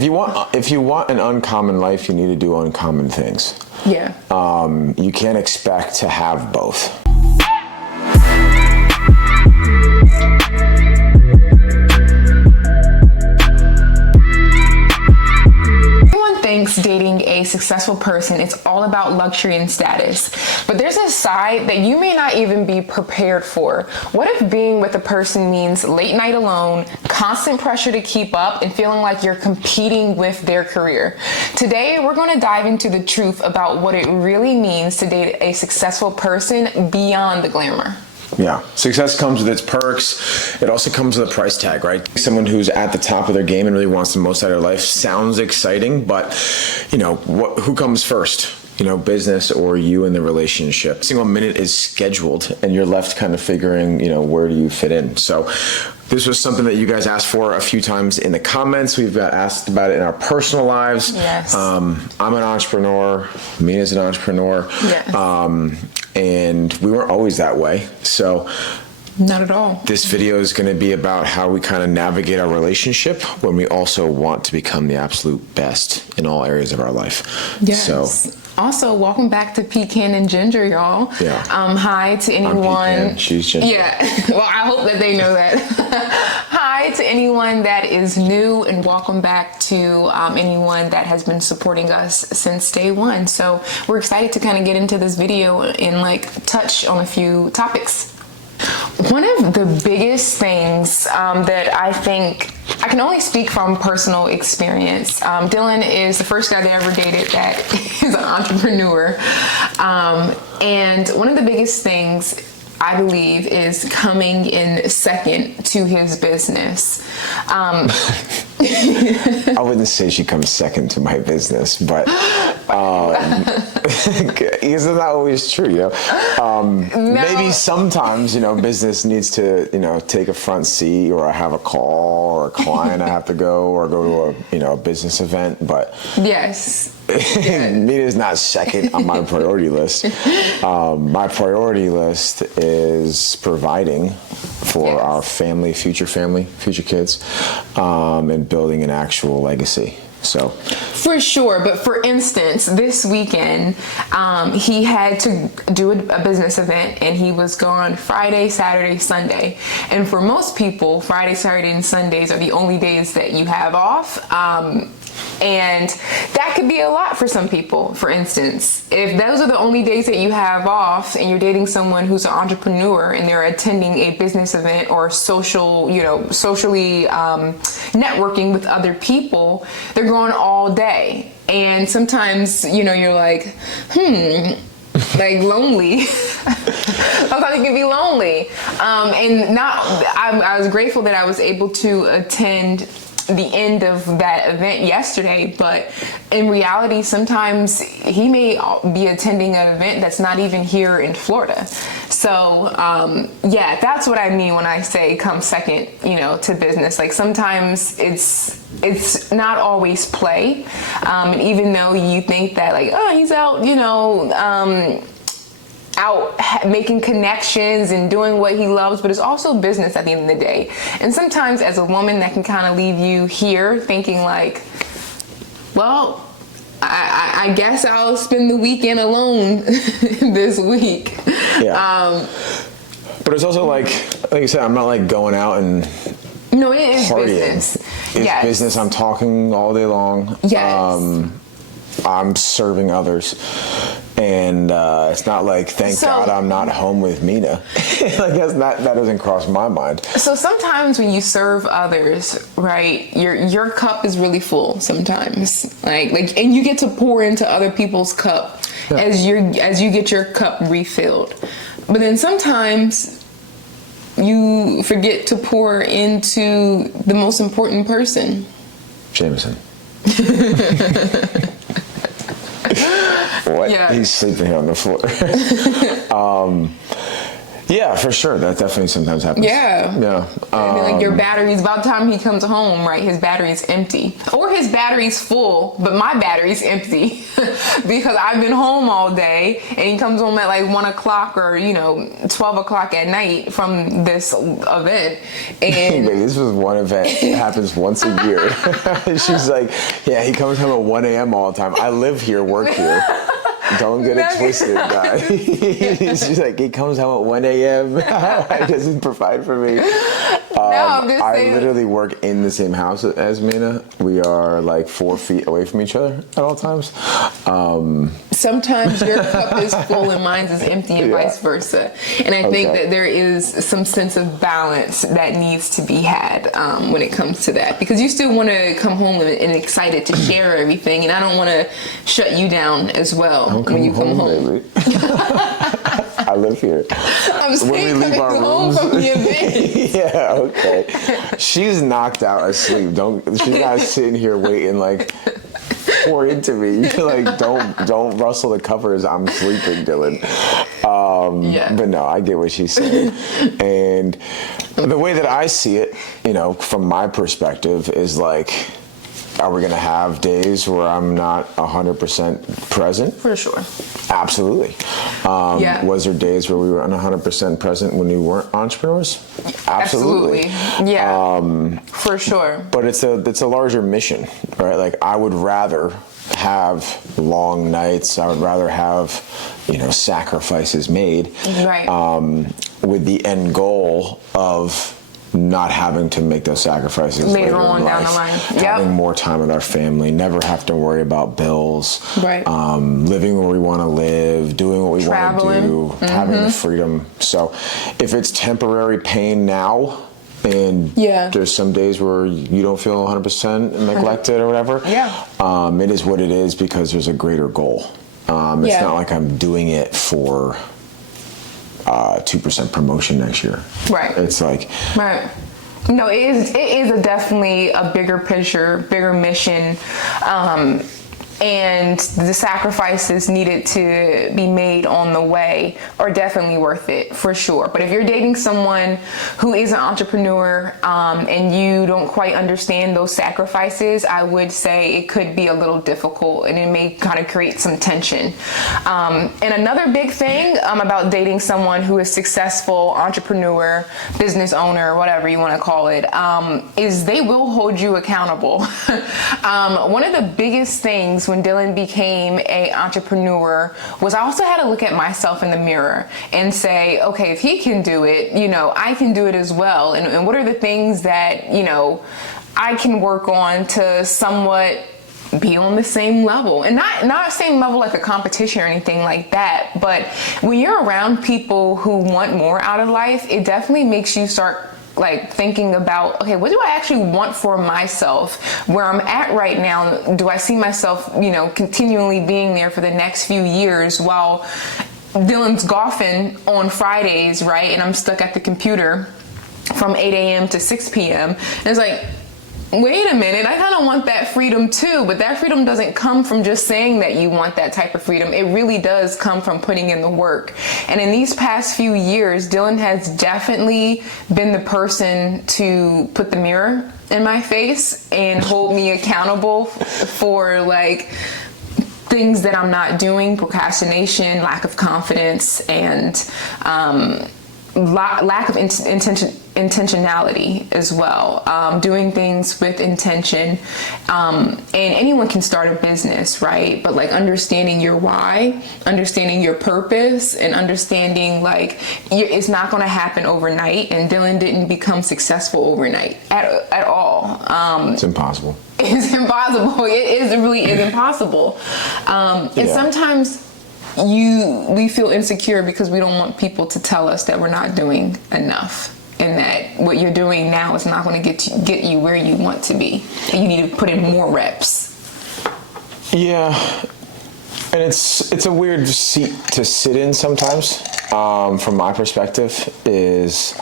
If you want an uncommon life, you need to do uncommon things. Yeah. You can't expect to have both. Thinks dating a successful person, it's all about luxury and status. But there's a side that you may not even be prepared for. What if being with a person means late night alone, constant pressure to keep up, and feeling like you're competing with their career? Today, we're going to dive into the truth about what it really means to date a successful person beyond the glamour. Yeah, success comes with its perks. It also comes with a price tag, right? Someone who's at the top of their game and really wants the most out of their life sounds exciting, but who comes first? Business or you in the relationship. A single minute is scheduled and you're left kind of figuring, where do you fit in? So this was something that you guys asked for a few times in the comments. We've got asked about it in our personal lives. Yes. I'm an entrepreneur. Mina's an entrepreneur. Yes. And we weren't always that way. So not at all. This video is going to be about how we kind of navigate our relationship when we also want to become the absolute best in all areas of our life. Yes. So also, welcome back to Pecan and Ginger, y'all. Yeah. Hi to anyone. I'm Pecan, she's Ginger. Yeah. Well, I hope that they know that. Hi to anyone that is new, and welcome back to anyone that has been supporting us since day one. So we're excited to kind of get into this video and touch on a few topics. One of the biggest things that I think, I can only speak from personal experience. Dylan is the first guy that I ever dated that is an entrepreneur. And one of the biggest things I believe is coming in second to his business. I wouldn't say she comes second to my business, but because it's not always true, No. Maybe sometimes, business needs to, take a front seat, or I have a call or a client I have to go, or go to a business event, but yes. Mina's not second on my priority list. My priority list is providing for our family, future kids, and building an actual legacy. So for sure. But for instance, this weekend, he had to do a business event, and he was gone Friday, Saturday, Sunday. And for most people, Friday, Saturday, and Sundays are the only days that you have off. And that could be a lot for some people. For instance, if those are the only days that you have off, and you're dating someone who's an entrepreneur and they're attending a business event or socially networking with other people, they're going all day. And sometimes, you're like, lonely. Sometimes it can be lonely. I was grateful that I was able to attend the end of that event yesterday, but in reality, sometimes he may be attending an event that's not even here in Florida. So that's what I mean when I say come second, to business. Sometimes it's not always play, and even though you think that he's out, out making connections and doing what he loves, but it's also business at the end of the day. And sometimes as a woman, that can kind of leave you here thinking I guess I'll spend the weekend alone this week. Yeah. But it's also like you said, I'm not going out and no, it is partying. Business. It's business. I'm talking all day long. Yes. I'm serving others. And it's not thank God I'm not home with Mina. That doesn't cross my mind. So sometimes when you serve others, right, your cup is really full sometimes. And you get to pour into other people's cup as you get your cup refilled. But then sometimes you forget to pour into the most important person. Jameson. What? Yeah. He's sleeping here on the floor. Yeah, for sure. That definitely sometimes happens. Yeah. Yeah. I mean, like your battery's, about the time he comes home, right, his battery's empty. Or his battery's full, but my battery's empty because I've been home all day, and he comes home at like 1 o'clock or, 12 o'clock at night from this event. And Wait, this was one event. It happens once a year. She's like, yeah, he comes home at 1 a.m. all the time. I live here, work here. Don't get it twisted, guy. She's like, he comes home at 1 a.m. He doesn't provide for me. I literally work in the same house as Mina. We are like 4 feet away from each other at all times. Sometimes your cup is full and mine is empty, and vice versa. And I think that there is some sense of balance that needs to be had when it comes to that, because you still want to come home and excited to share everything, and I don't want to shut you down as well when you come home. I live here. I'm saying coming home from the event. Yeah, okay. She's knocked out asleep. She's not sitting here waiting like, pour into me. Like, don't rustle the covers. I'm sleeping, Dylan. But no, I get what she's saying. And the way that I see it, from my perspective, is like, are we going to have days where I'm not 100% present? For sure. Absolutely. Was there days where we were 100% present when we weren't entrepreneurs? Absolutely. Yeah. For sure. But it's a larger mission, right? Like, I would rather have long nights. I would rather have, sacrifices made. Right. With the end goal of not having to make those sacrifices later on down the line. Having more time with our family, never have to worry about bills, right. Living where we want to live, doing what we want to do, having the freedom. So if it's temporary pain now, and there's some days where you don't feel 100% neglected or whatever, it is what it is, because there's a greater goal. It's not like I'm doing it for 2% promotion next year. Right. It's like... Right. No, it is definitely a bigger picture, bigger mission. And the sacrifices needed to be made on the way are definitely worth it, for sure. But if you're dating someone who is an entrepreneur and you don't quite understand those sacrifices, I would say it could be a little difficult, and it may kind of create some tension. And another big thing about dating someone who is successful, entrepreneur, business owner, whatever you want to call it, is they will hold you accountable. One of the biggest things when Dylan became an entrepreneur was I also had to look at myself in the mirror and say, okay, if he can do it, I can do it as well. And what are the things that, I can work on to somewhat be on the same level, and not same level like a competition or anything like that. But when you're around people who want more out of life, it definitely makes you start like thinking about, okay, what do I actually want for myself? Where I'm at right now, do I see myself, continually being there for the next few years while Dylan's golfing on Fridays, right? And I'm stuck at the computer from 8 a.m. to 6 p.m. And it's like, wait a minute, I kind of want that freedom too, but that freedom doesn't come from just saying that you want that type of freedom. It really does come from putting in the work. And in these past few years, Dylan has definitely been the person to put the mirror in my face and hold me accountable for like things that I'm not doing, procrastination, lack of confidence, and lack of intentionality as well. Doing things with intention. And anyone can start a business, right? But like understanding your why, understanding your purpose, and understanding like it's not going to happen overnight. And Dylan didn't become successful overnight at all. It's impossible. It's impossible. It really is impossible. And sometimes we feel insecure because we don't want people to tell us that we're not doing enough, and that what you're doing now is not going to get you where you want to be. And you need to put in more reps. Yeah, and it's a weird seat to sit in sometimes. From my perspective, is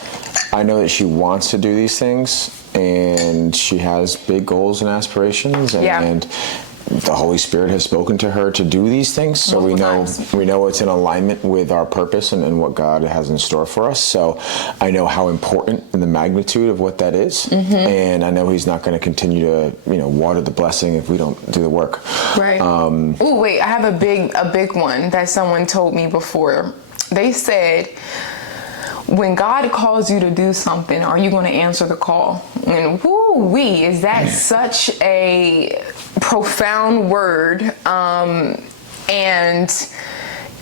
I know that she wants to do these things, and she has big goals and aspirations, and the Holy Spirit has spoken to her to do these things. So we know it's in alignment with our purpose and what God has in store for us. So I know how important and the magnitude of what that is. And I know he's not going to continue to, water the blessing if we don't do the work. Right. Oh, wait, I have a big one that someone told me before. They said, when God calls you to do something, are you going to answer the call? And woo-wee, is that such a profound word? And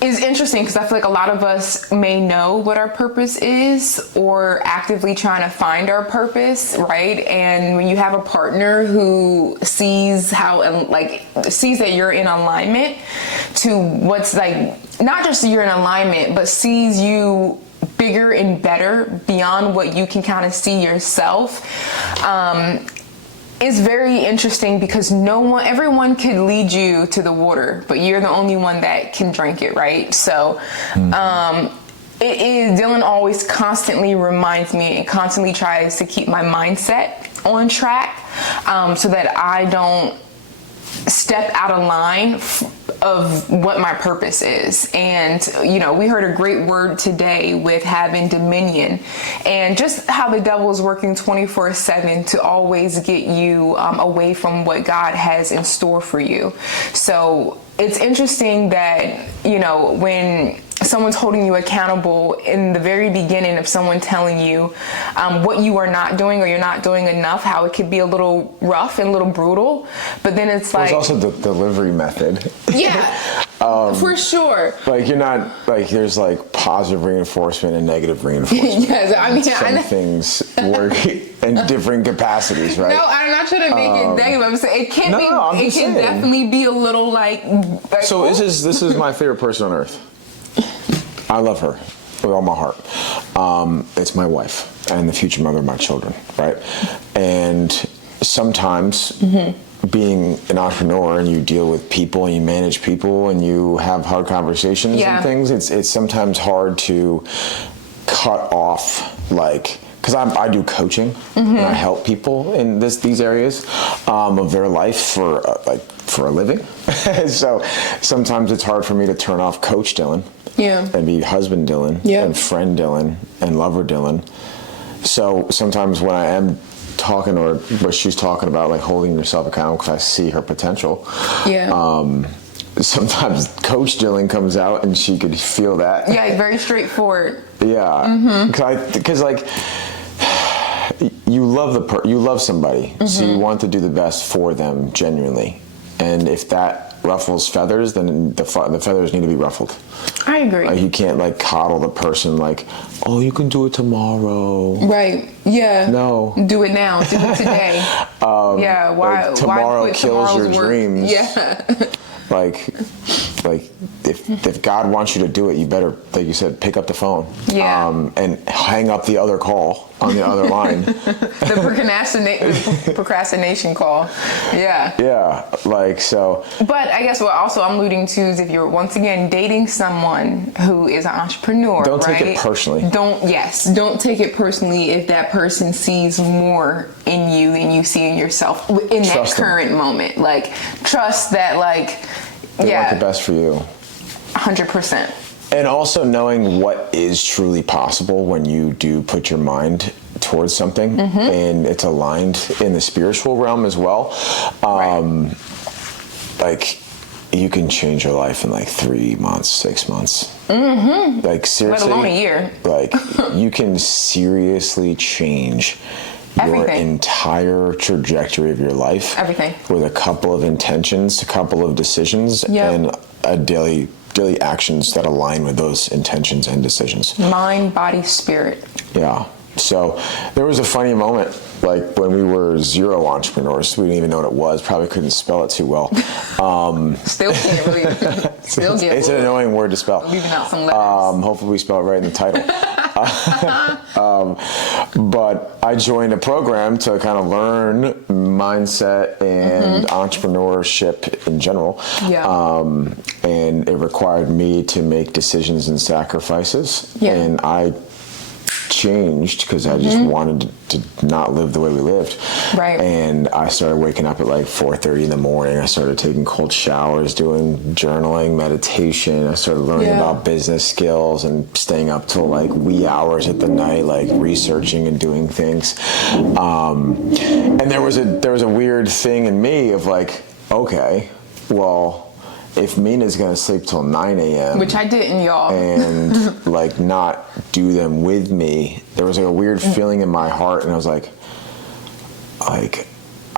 is interesting because I feel like a lot of us may know what our purpose is or actively trying to find our purpose, right? And when you have a partner who sees sees that you're in alignment to what's not just you're in alignment, but sees you bigger and better beyond what you can kind of see yourself, is very interesting because everyone could lead you to the water, but you're the only one that can drink it, right? So Dylan always constantly reminds me and constantly tries to keep my mindset on track, so that I don't step out of line of what my purpose is. And we heard a great word today with having dominion and just how the devil is working 24/7 to always get you away from what God has in store for you. So it's interesting that when someone's holding you accountable in the very beginning of someone telling you what you are not doing or you're not doing enough, how it could be a little rough and a little brutal, but then it's there's also the delivery method. Yeah, for sure. You're not there's positive reinforcement and negative reinforcement. Yes, I mean, some things work in different capacities, right? No, I'm not trying to make it negative. I'm saying it can it can definitely be a little So this is my favorite person on earth. I love her with all my heart. It's my wife and the future mother of my children, right? And sometimes being an entrepreneur and you deal with people and you manage people and you have hard conversations and things, it's sometimes hard to cut off because I do coaching and I help people in these areas of their life for a living. So sometimes it's hard for me to turn off Coach Dylan. Yeah. And be husband Dylan and friend Dylan and lover Dylan. So sometimes when I am talking or what she's talking about, holding yourself accountable because I see her potential. Yeah. Sometimes Coach Dylan comes out and she could feel that. Yeah, very straightforward. Yeah. Because you love somebody, so you want to do the best for them genuinely. And if that ruffles feathers, then the feathers need to be ruffled. I agree. You can't coddle the person oh, you can do it tomorrow. Right. Yeah. No. Do it now. Do it today. Yeah. Why? Tomorrow why kills your dreams. Yeah. If God wants you to do it, you better, like you said, pick up the phone. Yeah. And hang up the other call on the other line. The procrastination call. Yeah. Yeah. So. But I guess what also I'm alluding to is if you're once again dating someone who is an entrepreneur, don't take it personally. Don't take it personally if that person sees more in you than you see in yourself in that current moment. Trust that they want the best for you. 100%. And also knowing what is truly possible when you do put your mind towards something and it's aligned in the spiritual realm as well. You can change your life in 3 months, 6 months. Seriously. Let alone a year. You can seriously change your entire trajectory of your life. Everything. With a couple of intentions, a couple of decisions, and a daily actions that align with those intentions and decisions. Mind, body, spirit. Yeah. So there was a funny moment, when we were zero entrepreneurs, we didn't even know what it was, probably couldn't spell it too well. Still can't really. It's an annoying word to spell. Leaving out some letters. Hopefully we spell it right in the title. But I joined a program to kind of learn mindset and entrepreneurship in general. Yeah. And it required me to make decisions and sacrifices. Yeah. And I changed because I just wanted to not live the way we lived. Right. And I started waking up at like 4:30 in the morning. I started taking cold showers, doing journaling, meditation. I started learning about business skills and staying up till like wee hours at the night, like researching and doing things. And there was a weird thing in me of like, okay, well, if Mina's gonna sleep till 9 a.m. which I didn't, y'all, and like not do them with me, there was like a weird feeling in my heart, and I was like, I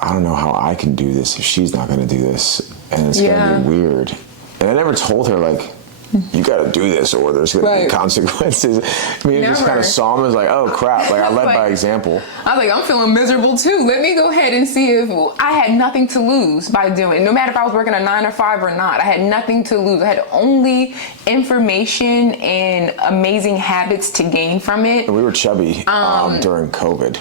don't know how I can do this if she's not gonna do this, and it's gonna be weird. And I never told her like, you got to do this or there's going to be consequences. I mean, just kind of saw him as like, oh crap, like I led by example. I was like, I'm feeling miserable too. Let me go ahead and see if I had nothing to lose by doing it. No matter if I was working a 9 to 5 or not, I had nothing to lose. I had only information and amazing habits to gain from it. And we were chubby during COVID.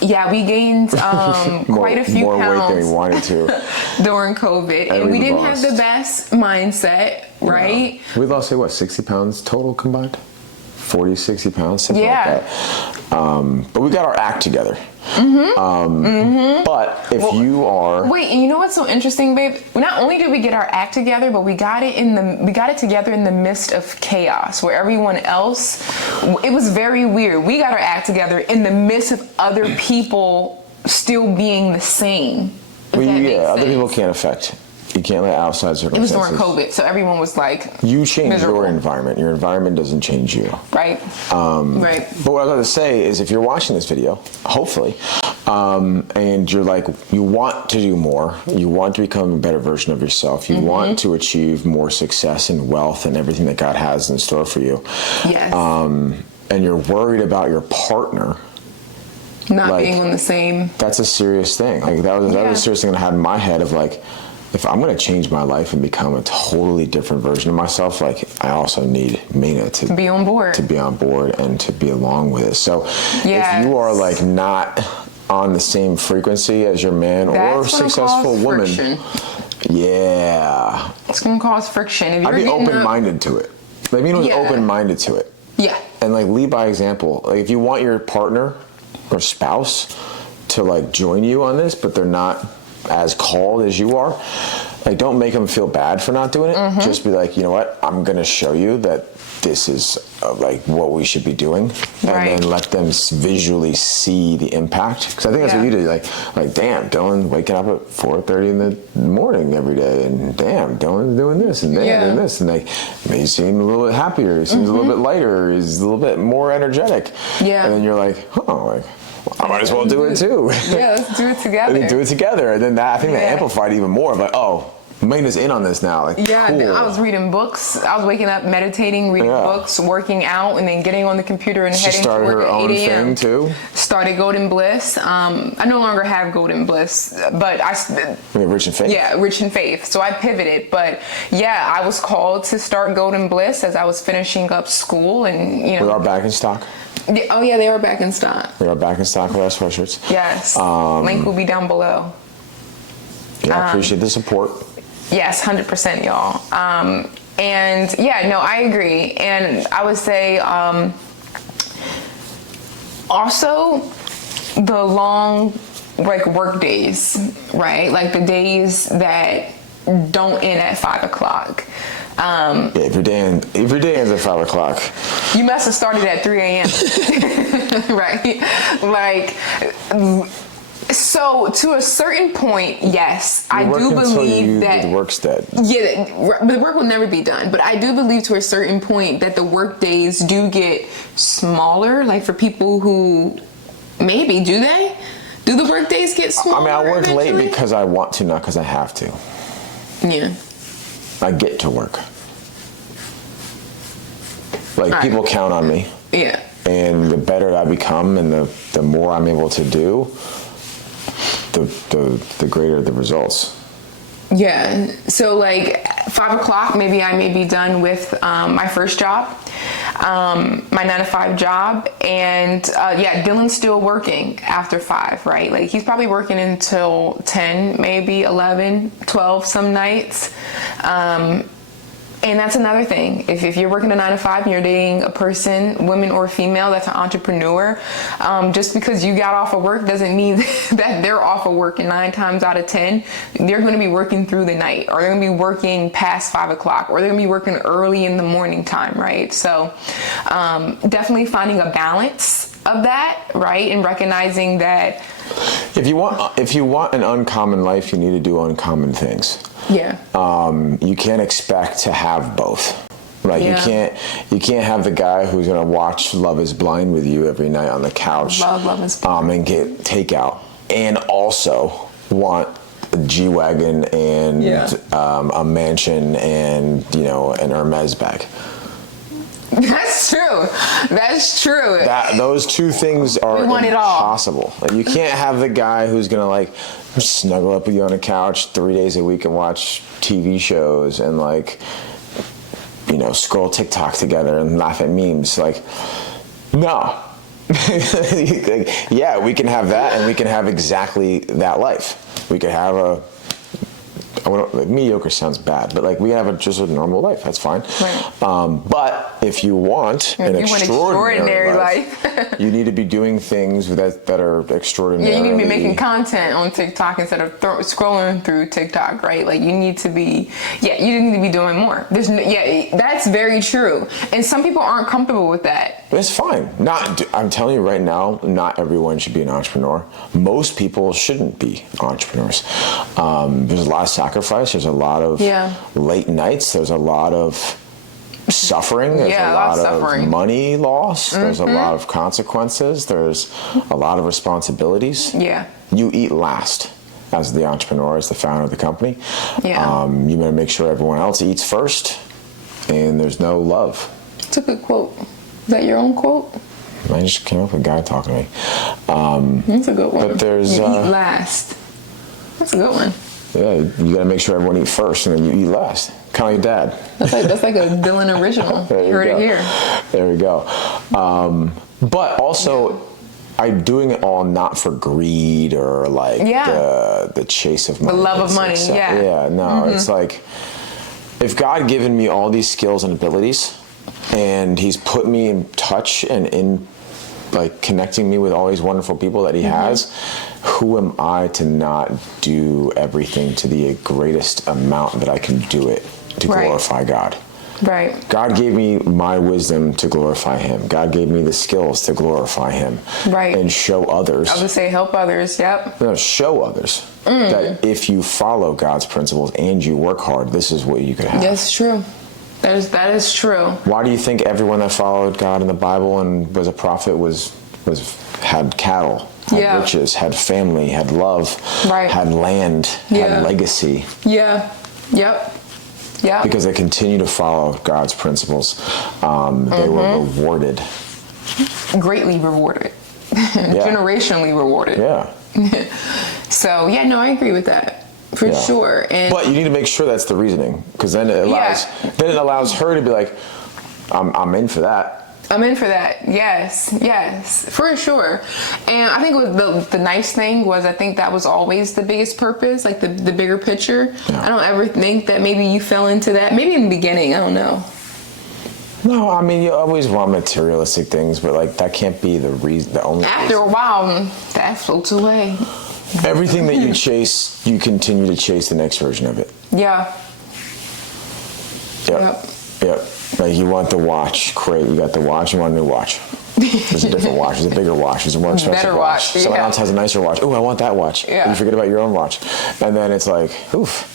Yeah, we gained quite a few more pounds weight than we wanted to during COVID, and we didn't have the best mindset, right? No. We lost, say, what, 60 pounds total combined? 40, 60 pounds, something like that. But we got our act together. But if you are... Wait, and you know what's so interesting, babe? Not only did we get our act together, but we got it together in the midst of chaos, where everyone else, it was very weird. We got our act together in the midst of other people still being the same. Other people can't affect. You can't let outside circumstances. It was during COVID, so everyone was like, you change miserable. your environment. Your environment doesn't change you. Right. Right. But what I was going to say is, if you're watching this video, hopefully, and you're like, you want to do more, you want to become a better version of yourself, you want to achieve more success and wealth and everything that God has in store for you. Yes. And you're worried about your partner not being on the same. That's a serious thing. Like that was a serious thing I had in my head of like, if I'm going to change my life and become a totally different version of myself, like I also need Mina to be on board, and to be along with it. So if you are like not on the same frequency as your man or successful woman, it's going to cause friction. If you're I'd be open-minded to it. Like Mina was open-minded to it. Yeah. And like lead by example. Like if you want your partner or spouse to like join you on this, but they're not as called as you are, like don't make them feel bad for not doing it. Just be like, you know what, I'm gonna show you that this is like what we should be doing, and then let them visually see the impact, because I think that's what you do. Like damn, Dylan waking up at 4:30 in the morning every day, and damn, Dylan's doing this and doing this, and like he seems a little bit happier, he seems a little bit lighter, he's a little bit more energetic, and then you're like, oh, like I might as well do it too. Yeah, let's do it together. Do it together. And then I think that amplified even more of like, oh, Mina's in on this now. Like, cool. I was reading books. I was waking up, meditating, reading books, working out, and then getting on the computer and heading to work at 8 a.m. She started her own thing too? Started Golden Bliss. I no longer have Golden Bliss, but Rich in Faith? Yeah, Rich in Faith. So I pivoted. But yeah, I was called to start Golden Bliss as I was finishing up school. And, you know. We are back in stock? Oh yeah, they are back in stock. We are back in stock with our sweatshirts. Yes. Link will be down below. Yeah, I appreciate the support. Yes, 100%, y'all. And yeah, no, I agree. And I would say also the long like work days, right? Like the days that don't end at 5 o'clock. If your day ends at 5 o'clock, you must have started at 3 a.m. right? Like, so to a certain point, yes, I do believe that the work's dead. Yeah, the work will never be done. But I do believe to a certain point that the work days do get smaller. Like for people who maybe do the work days get smaller? I mean, I work eventually? late because I want to, not because I have to. Yeah. I get to work. Like people count on me. Yeah. And the better I become and the more I'm able to do, the greater the results. Yeah. So like 5 o'clock, maybe I may be done with my first job, my 9 to 5 job. And Dylan's still working after 5, right? Like he's probably working until 10, maybe 11, 12 some nights. And that's another thing. If you're working a 9 to 5 and you're dating a person, woman or female, that's an entrepreneur, just because you got off of work doesn't mean that they're off of work. And 9 times out of 10, they're going to be working through the night, or they're going to be working past 5 o'clock, or they're going to be working early in the morning time, right? So definitely finding a balance of that, right? And recognizing that if you want an uncommon life, you need to do uncommon things. Yeah. You can't expect to have both. Right? Yeah. You can't have the guy who's gonna watch Love Is Blind with you every night on the couch. Love Is Blind. And get takeout, and also want a G-Wagon and a mansion and an Hermes bag. That's true. That's true. Those two things are impossible. Like, you can't have the guy who's gonna snuggle up with you on a couch 3 days a week and watch TV shows and scroll TikTok together and laugh at memes. No. Yeah, we can have that, and we can have exactly that life. We could have mediocre sounds bad, but we have just a normal life. That's fine. Right. But if you want an extraordinary life, you need to be doing things that are extraordinary. Yeah, you need to be making content on TikTok instead of scrolling through TikTok, right? You need to be, you need to be doing more. That's very true. And some people aren't comfortable with that. It's fine. I'm telling you right now, not everyone should be an entrepreneur. Most people shouldn't be entrepreneurs. There's a lot of sacrifice. There's a lot of late nights. There's a lot of suffering. There's a lot of money loss. Mm-hmm. There's a lot of consequences. There's a lot of responsibilities. Yeah. You eat last as the entrepreneur, as the founder of the company. Yeah. You better make sure everyone else eats first, and there's no love. It's a good quote. Is that your own quote? I just came up with a guy talking to me. That's a good one. But there's you eat last. That's a good one. Yeah, you gotta make sure everyone eats first, and then you eat last. Kind of like your dad. That's like a Dylan original. You heard it here. There we go. But also, I'm doing it all not for greed or the chase of money. The love of money. Yeah. No, it's if God given me all these skills and abilities, and He's put me in touch and in connecting me with all these wonderful people that He has, who am I to not do everything to the greatest amount that I can do it to glorify God? Right. God gave me my wisdom to glorify Him. God gave me the skills to glorify Him. Right. And show others. I would say help others, yep. No, show others that if you follow God's principles and you work hard, this is what you could have. That's true. That is true. Why do you think everyone that followed God in the Bible and was a prophet had cattle, had riches, had family, had love, had land, had legacy? Yeah. Yep. Yeah. Because they continue to follow God's principles. They were rewarded. Greatly rewarded. Generationally rewarded. Yeah. So, I agree with that. For sure. But you need to make sure that's the reasoning, because then it allows her to be like, I'm in for that. I'm in for that. Yes, for sure. And I think the nice thing was, I think that was always the biggest purpose, the bigger picture. Yeah. I don't ever think that maybe you fell into that. Maybe in the beginning, I don't know. No, I mean, you always want materialistic things, but that can't be the reason. The only. After a while, that floats away. Everything that you chase, you continue to chase the next version of it. Yeah. Yep. You want the watch, great. You got the watch. You want a new watch. There's a different watch. There's a bigger watch. There's a more expensive better watch. Someone else has a nicer watch. Ooh, I want that watch. Yeah. You forget about your own watch, and then it's oof.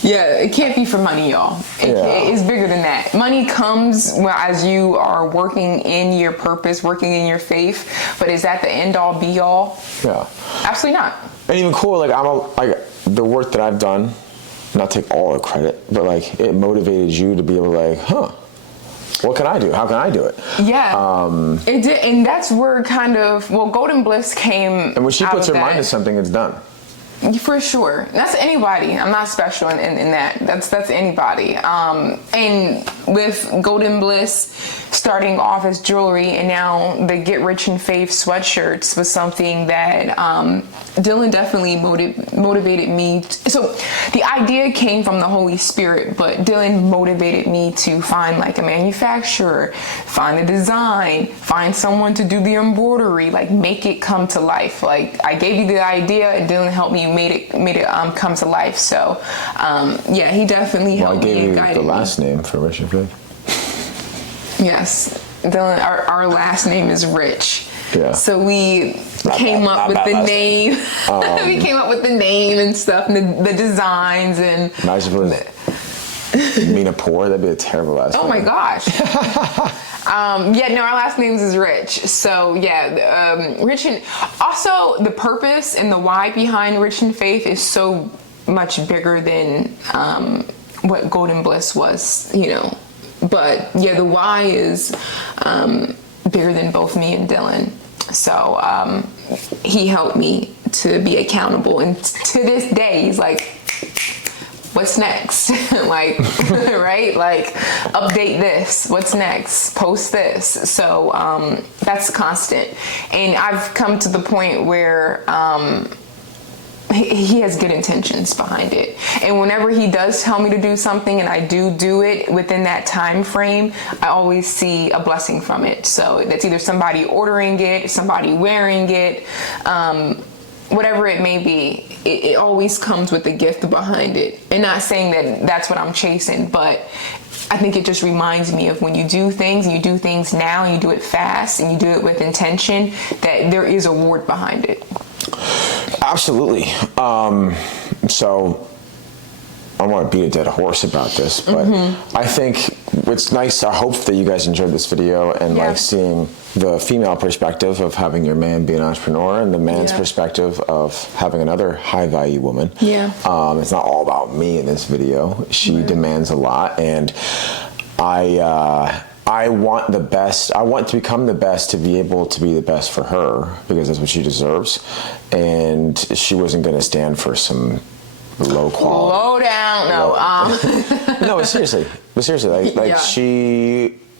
Yeah, it can't be for money, y'all. It's bigger than that. Money comes as you are working in your purpose, working in your faith. But is that the end all be all? Yeah. Absolutely not. And even cool, the work that I've done, not take all the credit, but it motivated you to be able to what can I do? How can I do it? Yeah. It did, and that's where Golden Bliss came. And when she puts her mind to something, it's done. For sure. That's anybody. I'm not special in that. That's anybody. And with Golden Bliss starting off as jewelry, and now the Get Rich and Faith sweatshirts was something that Dylan definitely motivated me. So the idea came from the Holy Spirit, but Dylan motivated me to find like a manufacturer, find the design, find someone to do the embroidery, like make it come to life. Like I gave you the idea and Dylan helped me made it come to life. So yeah, he definitely helped me and guided me. I gave you the last name for Rich and Faith. Yes, Dylan, our last name is Rich. Yeah. So we came up with the name. We came up with the name and stuff, and the designs and. Nice Mina Poor, that'd be a terrible last name. Oh my gosh. Yeah, no, our last names is Rich. So yeah, Rich, and also the purpose and the why behind Rich and Faith is so much bigger than what Golden Bliss was, you know. But yeah, the why is bigger than both me and Dylan. So he helped me to be accountable, and to this day he's like, what's next? Like, right? Like, update this. What's next? Post this. So that's constant. And I've come to the point where he has good intentions behind it. And whenever he does tell me to do something and I do it within that time frame, I always see a blessing from it. So that's either somebody ordering it, somebody wearing it, whatever it may be, it always comes with a gift behind it. And not saying that that's what I'm chasing, but I think it just reminds me of when you do things, and you do things now, and you do it fast, and you do it with intention, that there is a reward behind it. Absolutely. So I don't want to beat a dead horse about this, but I think it's nice. I hope that you guys enjoyed this video and like seeing the female perspective of having your man be an entrepreneur and the man's perspective of having another high value woman. Yeah. It's not all about me in this video. She demands a lot, and I want the best. I want to become the best to be able to be the best for her, because that's what she deserves. And she wasn't going to stand for some low quality. Low down. No. No, but seriously.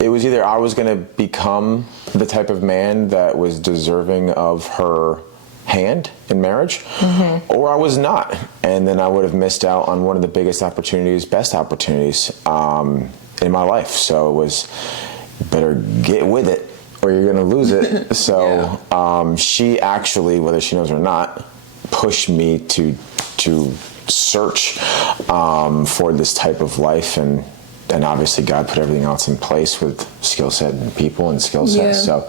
It was either I was going to become the type of man that was deserving of her hand in marriage, or I was not. And then I would have missed out on one of the biggest opportunities, best opportunities, in my life. So it was better get with it or you're gonna lose it. So she actually, whether she knows or not, pushed me to search for this type of life, and obviously God put everything else in place with skill set and people and skill sets. So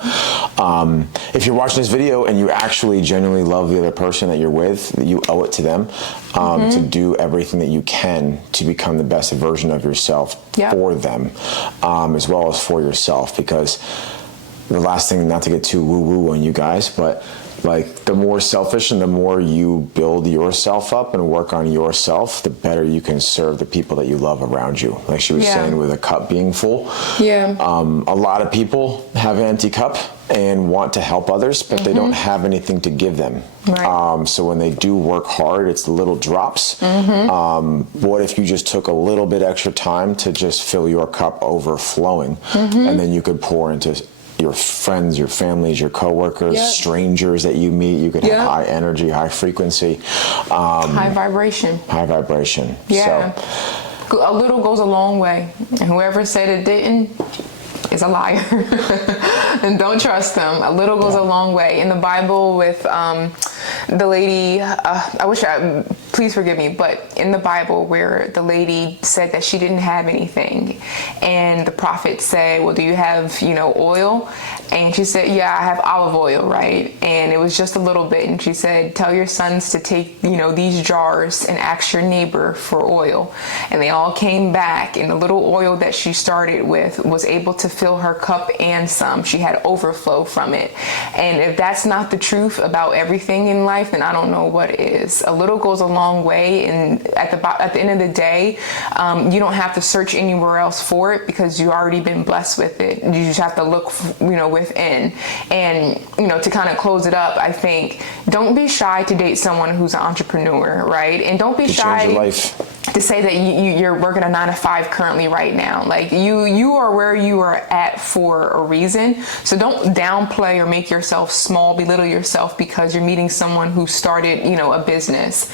if you're watching this video and you actually genuinely love the other person that you're with, you owe it to them to do everything that you can to become the best version of yourself for them, as well as for yourself. Because the last thing, not to get too woo-woo on you guys, but like the more selfish and the more you build yourself up and work on yourself, the better you can serve the people that you love around you. Like she was saying, with a cup being full. A lot of people have an empty cup and want to help others, but they don't have anything to give them. So when they do work hard, it's the little drops. What if you just took a little bit extra time to just fill your cup overflowing, and then you could pour into your friends, your families, your coworkers, strangers that you meet. You could have high energy, high frequency, high vibration. High vibration. Yeah. So a little goes a long way, and whoever said it didn't is a liar. And don't trust them. A little goes a long way. In the Bible, with the lady, please forgive me, but in the Bible where the lady said that she didn't have anything, and the prophet said, well, do you have, oil? And she said, yeah, I have olive oil, right? And it was just a little bit. And she said, tell your sons to take, these jars and ask your neighbor for oil. And they all came back, and the little oil that she started with was able to fill her cup and some. She had overflow from it. And if that's not the truth about everything in life, then I don't know what is. A little goes a long long way. And at the end of the day, you don't have to search anywhere else for it because you've already been blessed with it. You just have to look, within. And, to kind of close it up, I think don't be shy to date someone who's an entrepreneur, right? And don't be shy change your life. To say that you're working a 9-to-5 currently right now. Like you are where you are at for a reason. So don't downplay or make yourself small, belittle yourself because you're meeting someone who started, a business.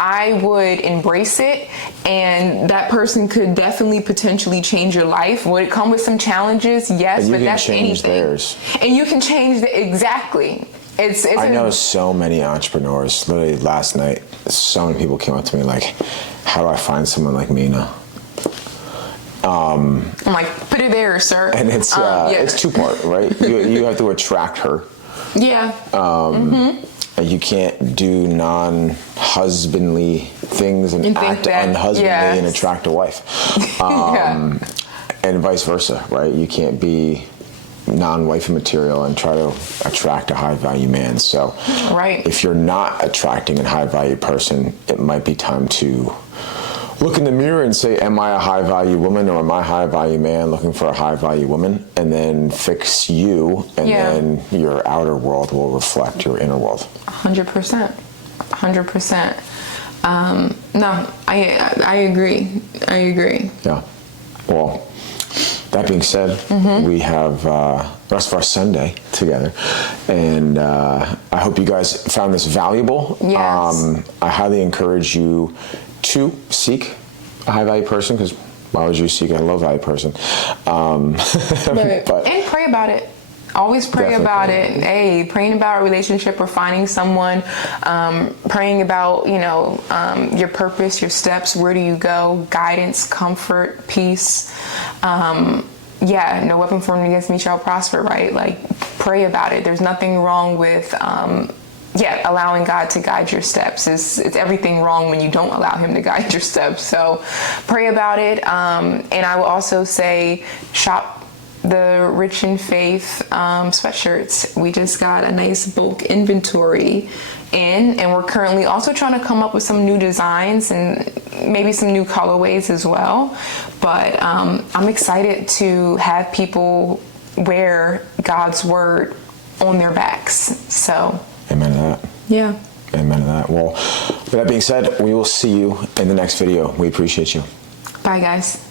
I would embrace it, and that person could definitely potentially change your life. Would it come with some challenges? Yes, but that's anything. Theirs. And you can change exactly. I know so many entrepreneurs. Literally last night, so many people came up to me like, how do I find someone like Mina? I'm like, put it there, sir. And it's two-part, right? You have to attract her. Yeah. You can't do non-husbandly things and act unhusbandly and attract a wife. And vice versa, right? You can't be non-wifey material and try to attract a high-value man. So if you're not attracting a high-value person, it might be time to look in the mirror and say, am I a high-value woman or am I a high-value man looking for a high-value woman? And then fix you, and then your outer world will reflect your inner world. 100%. 100%. No, I agree. I agree. Yeah. Well, that being said, we have the rest of our Sunday together, and I hope you guys found this valuable. Yes. I highly encourage you to seek a high-value person, because why would you seek a low-value person? And pray about it. Always pray about it. Hey, praying about a relationship or finding someone, praying about, your purpose, your steps, where do you go, guidance, comfort, peace. No weapon formed against me shall prosper, right? Like, pray about it. There's nothing wrong with, allowing God to guide your steps. It's everything wrong when you don't allow him to guide your steps. So pray about it. And I will also say, shop the Rich in Faith sweatshirts. We just got a nice bulk inventory in, and we're currently also trying to come up with some new designs and maybe some new colorways as well. But I'm excited to have people wear God's word on their backs. So amen to that. Yeah. Amen to that. Well, with that being said, we will see you in the next video. We appreciate you. Bye, guys.